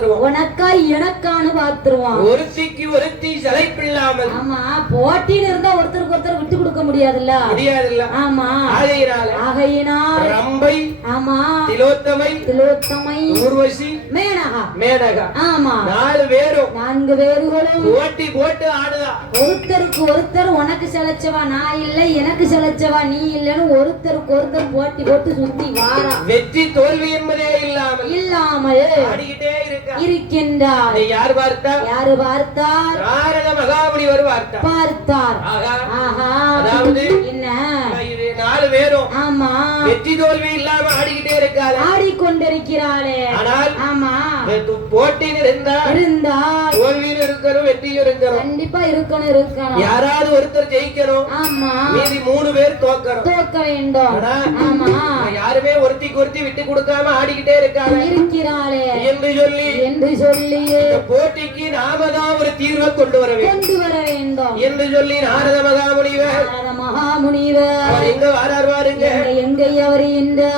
பாத்துருவோம். உனக்கா எனக்கானு பாத்துருவோம். ஒருத்திக்கு ஒருத்தி சளைப்பில்லாமல். ஆமா, போட்டின்னு இருந்தா ஒருத்தருக்கு ஒருத்தர் விட்டு கொடுக்க முடியாதுல்ல. முடியாதுல்ல. ஆமா, ஆகையினால் ரம்பை, ஆமா, திலோத்தமை, ஊர்வசி, மேனகா. ஆமா, 4 பேரும் 4 பேர்களும் போட்டி போட்டு ஆடுதா. ஒருத்தருக்கு ஒருத்தர் உனக்கு செலச்சவா நான் இல்ல, எனக்கு செலச்சவா நீ இல்லன்னு ஒருத்தருக்கு ஒருத்தர் போட்டி போட்டு சுத்தி வாரா. வெற்றி தோல்வி என்பதே இல்லாமல் ஆடிக்கிட்டே இருக்கின்றார். யார் பார்த்தார்? யாரு பார்த்தார்? நாரத மகாமுனிவர் பார்த்தார். அதாவது என்ன 4 பேரும் ஆமா வெற்றி தோல்வி இல்லாம ஆடிக்கிட்டே இருக்காரு. ஆடிக்கொண்டிருக்கிறாளே. ஆனால் ஆமா, போட்டின்னு இருந்தா தோல்வியும் இருக்கணும், வெற்றியும் இருக்கணும். கண்டிப்பா இருக்கணும். யாராவது ஒருத்தர் ஜெயிக்கணும். ஆமா, மீதி 3 பேர் தோக்க வேண்டும். ஆமா, யாருமே ஒருத்திக்கு ஒருத்தி விட்டு கொடுக்காம ஆடிக்கிட்டே இருக்கிறாளே என்று சொல்லி போட்டிக்கு நாம தான் ஒரு தீர்வை கொண்டு வர வேண்டும் என்று சொல்லி நாரத மகாமுனிவர் அவர் எங்க வாரார் பாருங்க. எங்க அவர் இந்த